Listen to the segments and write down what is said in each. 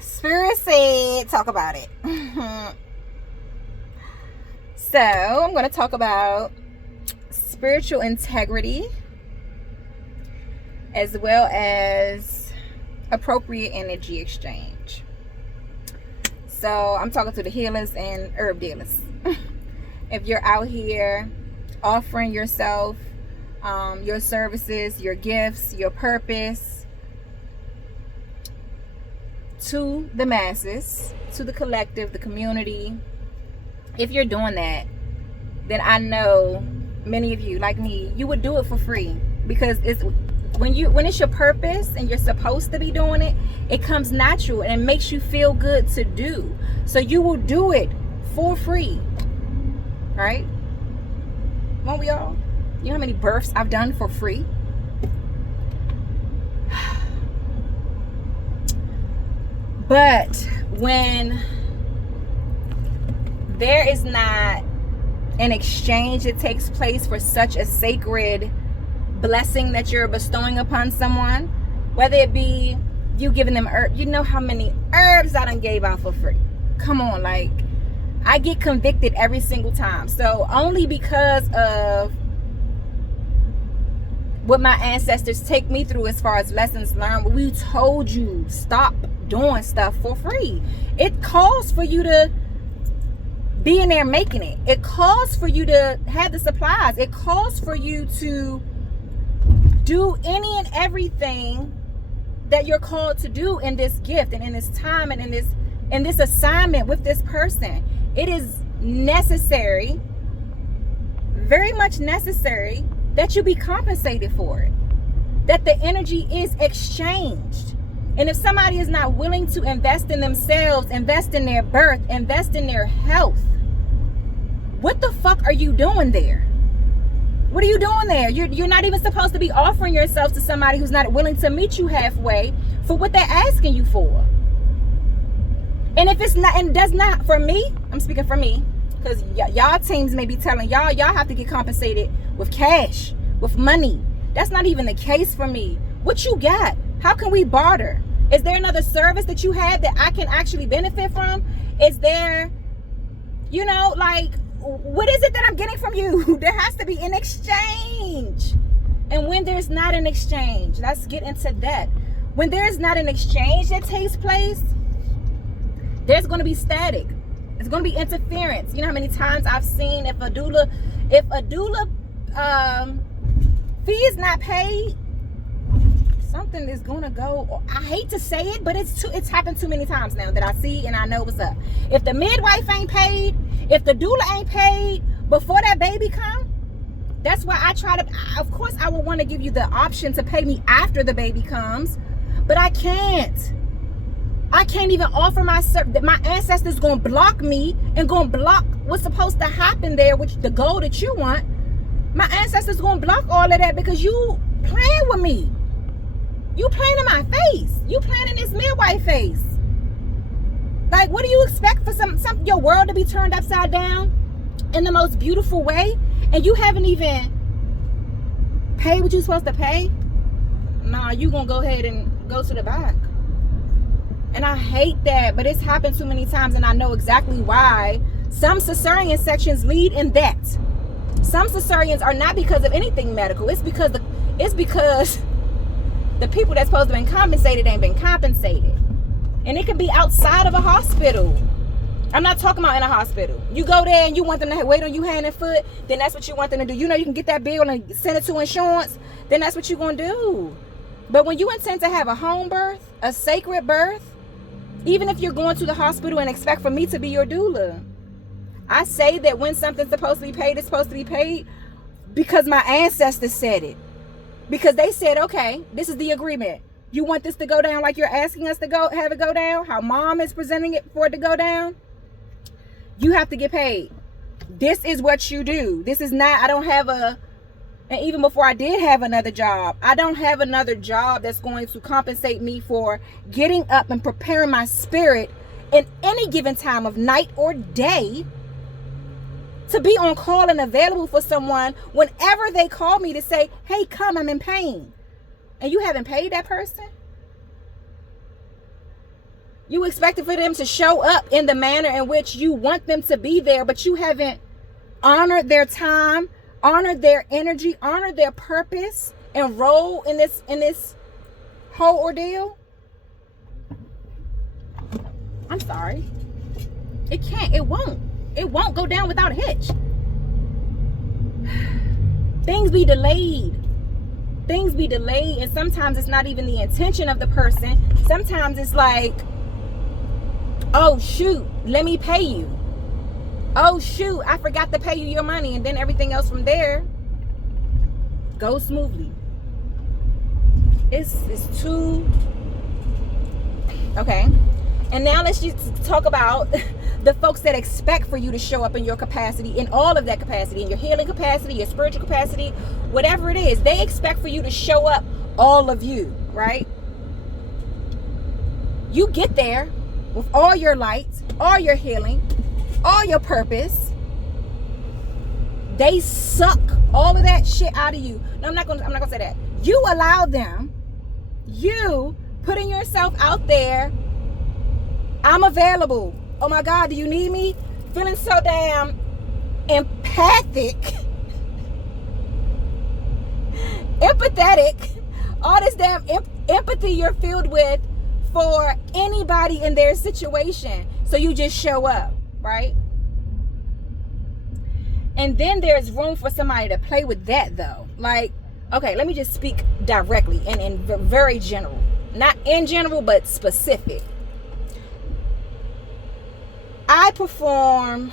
Spirit said, talk about it. So, I'm going to talk about spiritual integrity as well as appropriate energy exchange. So, I'm talking to the healers and herb dealers. If you're out here offering yourself, your services, your gifts, your purpose to the masses, to the collective, the community, if you're doing that, then I know many of you, like me, you would do it for free, because it's when it's your purpose and you're supposed to be doing it, it comes natural and it makes you feel good to do. So you will do it for free, right? Won't we all? You know how many births I've done for free? But when there is not an exchange that takes place for such a sacred blessing that you're bestowing upon someone, whether it be you giving them herbs, you know how many herbs I done gave out for free. Come on, like, I get convicted every single time. So only because of what my ancestors take me through as far as lessons learned, we told you stop doing stuff for free. It calls for you to be in there making it. It calls for you to have the supplies. It calls for you to do any and everything that you're called to do in this gift and in this time and in this assignment with this person. It is necessary, very much necessary, that you be compensated for it, that the energy is exchanged. And if somebody is not willing to invest in themselves, invest in their birth, invest in their health, what the fuck are you doing there? What are you doing there? You're not even supposed to be offering yourself to somebody who's not willing to meet you halfway for what they're asking you for. And if it's not, and does not, for me, I'm speaking for me, because y'all teams may be telling y'all have to get compensated with cash, with money. That's not even the case for me. What you got? How can we barter? Is there another service that you have that I can actually benefit from? Is there, like, what is it that I'm getting from you? There has to be an exchange. And when there's not an exchange, let's get into that. When there's not an exchange that takes place, there's going to be static. It's going to be interference. You know how many times I've seen if a doula fee is not paid, something is going to go. I hate to say it, but it's happened too many times now that I see and I know what's up. If the midwife ain't paid, if the doula ain't paid before that baby come, that's why I try to, of course I would want to give you the option to pay me after the baby comes, but I can't even offer my service. My ancestors gonna block me and gonna block what's supposed to happen there, which the goal that you want. My ancestors gonna block all of that because you playing with me. You playing in my face. You playing in this midwife face. Like, what do you expect for your world to be turned upside down in the most beautiful way, and you haven't even paid what you're supposed to pay? Nah, you gonna go ahead and go to the back. And I hate that, but it's happened too many times, and I know exactly why. Some cesarean sections lead in that. Some cesareans are not because of anything medical. It's because the people that's supposed to be compensated ain't been compensated. And it can be outside of a hospital. I'm not talking about in a hospital. You go there and you want them to wait on you hand and foot, then that's what you want them to do. You know you can get that bill and send it to insurance, then that's what you're going to do. But when you intend to have a home birth, a sacred birth, even if you're going to the hospital and expect for me to be your doula, I say that when something's supposed to be paid, it's supposed to be paid because my ancestors said it. Because they said, okay, this is the agreement. You want this to go down like you're asking us to have it go down? How mom is presenting it for it to go down? You have to get paid. This is what you do. This is not, I don't have and even before I did have another job, I don't have another job that's going to compensate me for getting up and preparing my spirit in any given time of night or day to be on call and available for someone whenever they call me to say, hey, come, I'm in pain. And you haven't paid that person? You expected for them to show up in the manner in which you want them to be there, but you haven't honored their time, honored their energy, honored their purpose and role in this whole ordeal. I'm sorry. It won't go down without a hitch. Things be delayed, and sometimes it's not even the intention of the person. Sometimes it's like, oh shoot, let me pay you. Oh shoot, I forgot to pay you your money, and then everything else from there goes smoothly. It's too okay. And now let's just talk about the folks that expect for you to show up in your capacity, in all of that capacity, in your healing capacity, your spiritual capacity, whatever it is. They expect for you to show up, all of you, right? You get there with all your lights, all your healing, all your purpose. They suck all of that shit out of you. No, I'm not gonna say that. You allow them. You putting yourself out there. I'm available. Oh my God, do you need me? Feeling so damn empathic, empathetic, all this damn empathy you're filled with for anybody in their situation. So you just show up, right? And then there's room for somebody to play with that though. Like, okay, let me just speak directly and in very general. Not in general, but specific. I perform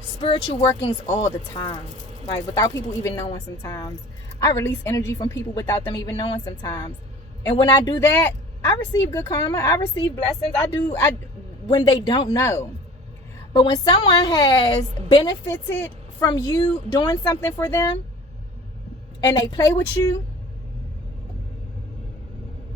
spiritual workings all the time, like without people even knowing sometimes. I release energy from people without them even knowing sometimes. And when I do that, I receive good karma. I receive blessings. I when they don't know. But when someone has benefited from you doing something for them and they play with you,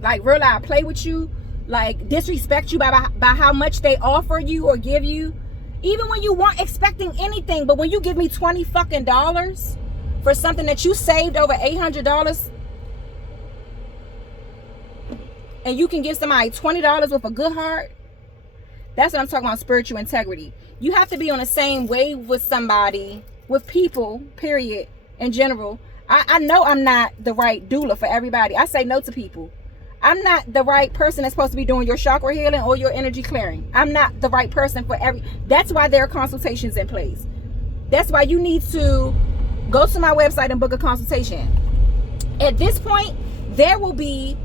like real loud play with you, like disrespect you by how much they offer you or give you, even when you weren't expecting anything. But when you give me $20 fucking for something that you saved over $800, and you can give somebody $20 with a good heart, that's what I'm talking about, spiritual integrity. You have to be on the same wave with somebody, with people, period, in general. I know I'm not the right doula for everybody. I say no to people. I'm not the right person that's supposed to be doing your chakra healing or your energy clearing. I'm not the right person for that's why there are consultations in place. That's why you need to go to my website and book a consultation. At this point, there will be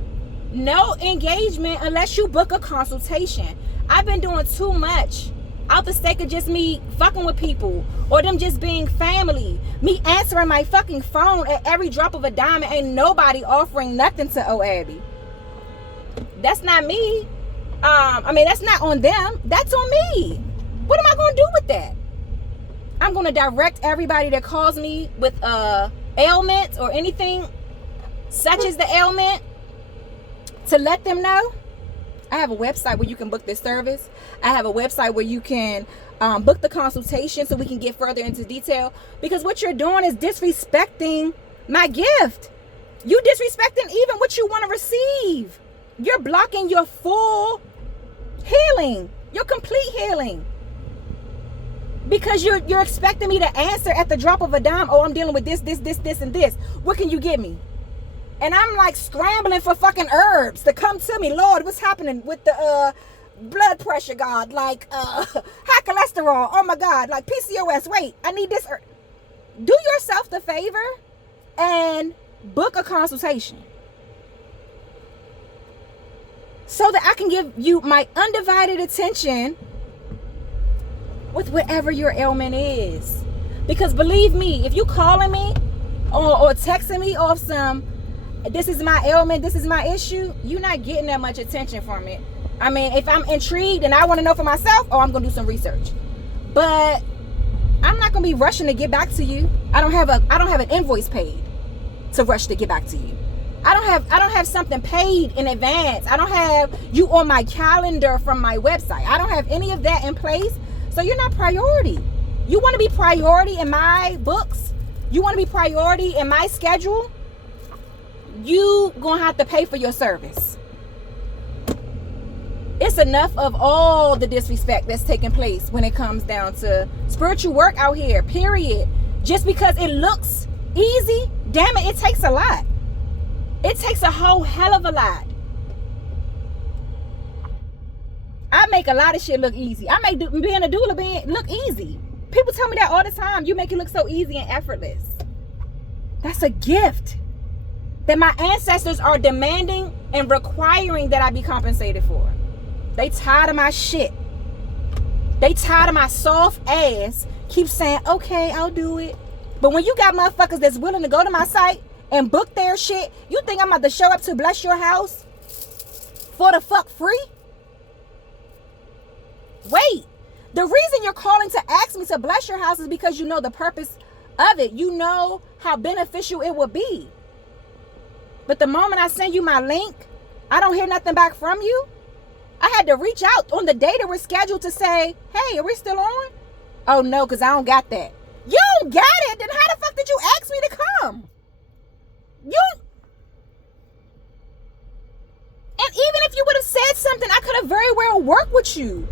no engagement unless you book a consultation. I've been doing too much out the sake of just me fucking with people or them just being family. Me answering my fucking phone at every drop of a dime and ain't nobody offering nothing to OABBY. That's not me. That's not on them. That's on me. What am I going to do with that? I'm going to direct everybody that calls me with ailment or anything such as the ailment to let them know. I have a website where you can book this service. I have a website where you can book the consultation so we can get further into detail. Because what you're doing is disrespecting my gift. You disrespecting even what you want to receive. You're blocking your full healing, your complete healing. Because you're expecting me to answer at the drop of a dime. Oh, I'm dealing with this, and this. What can you give me? And I'm like scrambling for fucking herbs to come to me. Lord, what's happening with the blood pressure, God? Like high cholesterol. Oh my God. Like PCOS. Wait, I need this. Do yourself the favor and book a consultation so that I can give you my undivided attention with whatever your ailment is. Because believe me, if you calling me or texting me off some, this is my ailment, this is my issue, you're not getting that much attention from it. I mean, if I'm intrigued and I want to know for myself, I'm going to do some research. But I'm not going to be rushing to get back to you. I don't have an invoice paid to rush to get back to you. I don't have something paid in advance. I don't have you on my calendar from my website. I don't have any of that in place. So you're not priority. You want to be priority in my books? You want to be priority in my schedule? You gonna have to pay for your service. It's enough of all the disrespect that's taking place when it comes down to spiritual work out here, period. Just because it looks easy, damn it takes a lot. It takes a whole hell of a lot. I make a lot of shit look easy. I make being a doula look easy. People tell me that all the time. You make it look so easy and effortless. That's a gift that my ancestors are demanding and requiring that I be compensated for. They tired of my shit. They tired of my soft ass keep saying, okay, I'll do it. But when you got motherfuckers that's willing to go to my site and book their shit, you think I'm about to show up to bless your house for the fuck free? Wait, the reason you're calling to ask me to bless your house is because you know the purpose of it. You know how beneficial it would be. But the moment I send you my link, I don't hear nothing back from you. I had to reach out on the day that we're scheduled to say, hey, are we still on? Oh no, because I don't got that. You don't got it? Then how the fuck did you ask me to come? And even if you would have said something, I could have very well worked with you.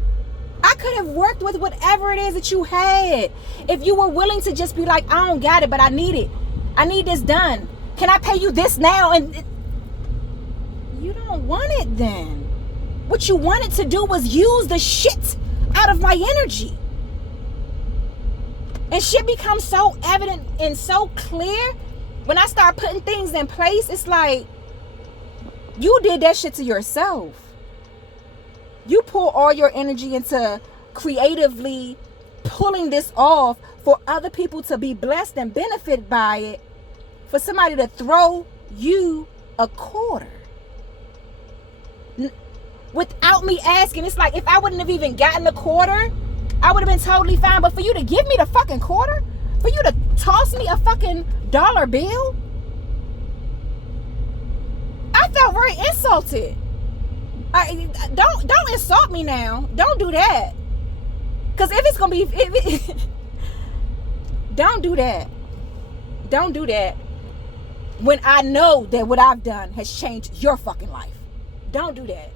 I could have worked with whatever it is that you had. If you were willing to just be like, I don't got it, but I need it. I need this done. Can I pay you this now? And you don't want it then. What you wanted to do was use the shit out of my energy. And shit becomes so evident and so clear when I start putting things in place. It's like you did that shit to yourself. You pour all your energy into creatively pulling this off for other people to be blessed and benefit by it, for somebody to throw you a quarter without me asking. It's like if I wouldn't have even gotten the quarter, I would have been totally fine. But for you to give me the fucking quarter, for you to toss me a fucking dollar bill, I felt very insulted. Don't insult me now. Don't do that. Because if it's gonna be, don't do that. Don't do that. When I know that what I've done has changed your fucking life, don't do that.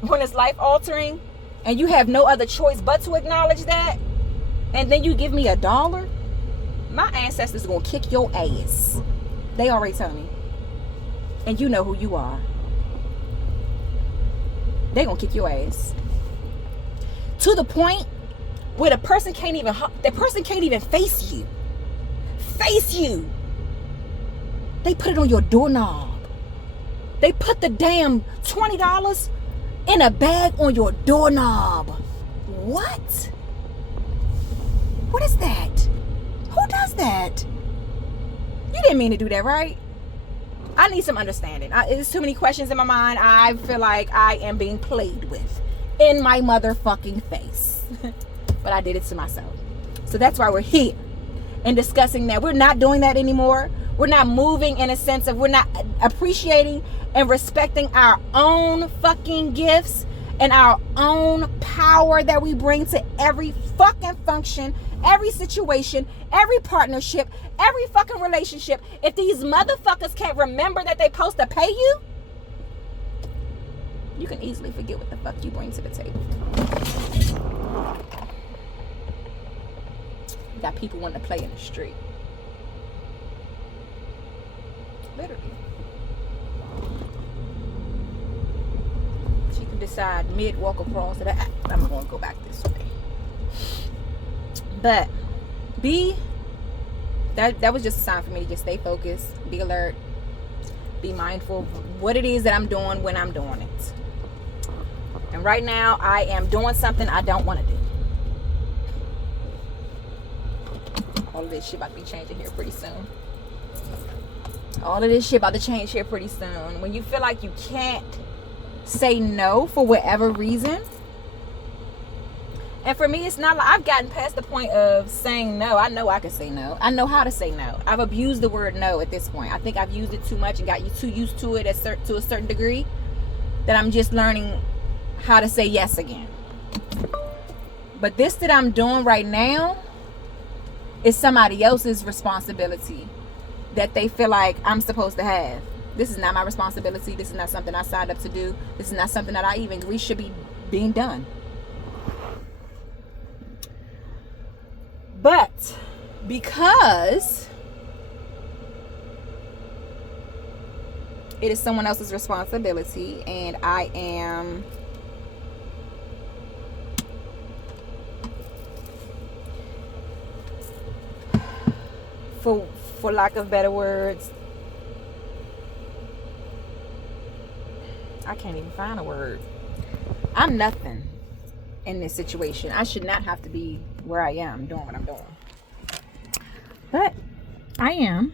When it's life altering, and you have no other choice but to acknowledge that, and then you give me $1, my ancestors are gonna kick your ass. They already told me, and you know who you are. They gonna kick your ass to the point where the person can't even face you. Face you. They put it on your doorknob. They put the damn $20 in a bag on your doorknob. What? What is that? Who does that? You didn't mean to do that, right? I need some understanding. There's too many questions in my mind. I feel like I am being played with in my motherfucking face. But I did it to myself. So that's why we're here and discussing that. We're not doing that anymore. We're not moving in a sense of, we're not appreciating and respecting our own fucking gifts and our own power that we bring to every fucking function, every situation, every partnership, every fucking relationship. If these motherfuckers can't remember that they supposed to pay you, you can easily forget what the fuck you bring to the table. You got people wanting to play in the street. Literally. She can decide mid-walk across that I'm going to go back this way. But that was just a sign for me to just stay focused, be alert, be mindful of what it is that I'm doing when I'm doing it. And right now I am doing something I don't want to do. All of this shit about to be changing here pretty soon. All of this shit about to change here pretty soon. When you feel like you can't say no for whatever reason. And for me, it's not like I've gotten past the point of saying no. I know I can say no. I know how to say no. I've abused the word no at this point. I think I've used it too much and got you too used to it to a certain degree that I'm just learning how to say yes again. But this that I'm doing right now is somebody else's responsibility that they feel like I'm supposed to have. This is not my responsibility. This is not something I signed up to do. This is not something that I even agree should be being done. But because it is someone else's responsibility, and I am for lack of better words, I can't even find a word. I'm nothing in this situation. I should not have to be where I am doing what I'm doing. But I am.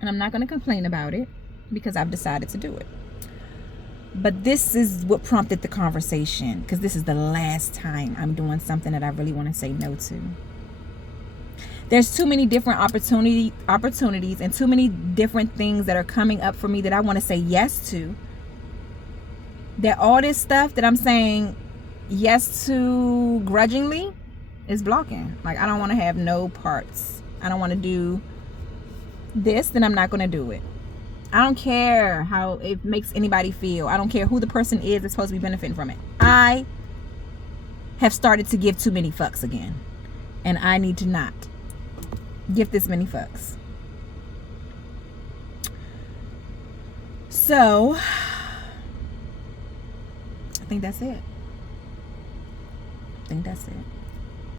And I'm not going to complain about it because I've decided to do it. But this is what prompted the conversation, because this is the last time I'm doing something that I really want to say no to. There's too many different opportunities and too many different things that are coming up for me that I want to say yes to. That all this stuff that I'm saying yes to grudgingly is blocking. Like, I don't want to have no parts. I don't want to do this, then I'm not going to do it. I don't care how it makes anybody feel. I don't care who the person is that's supposed to be benefiting from it. I have started to give too many fucks again. And I need to not give this many fucks. So I think that's it.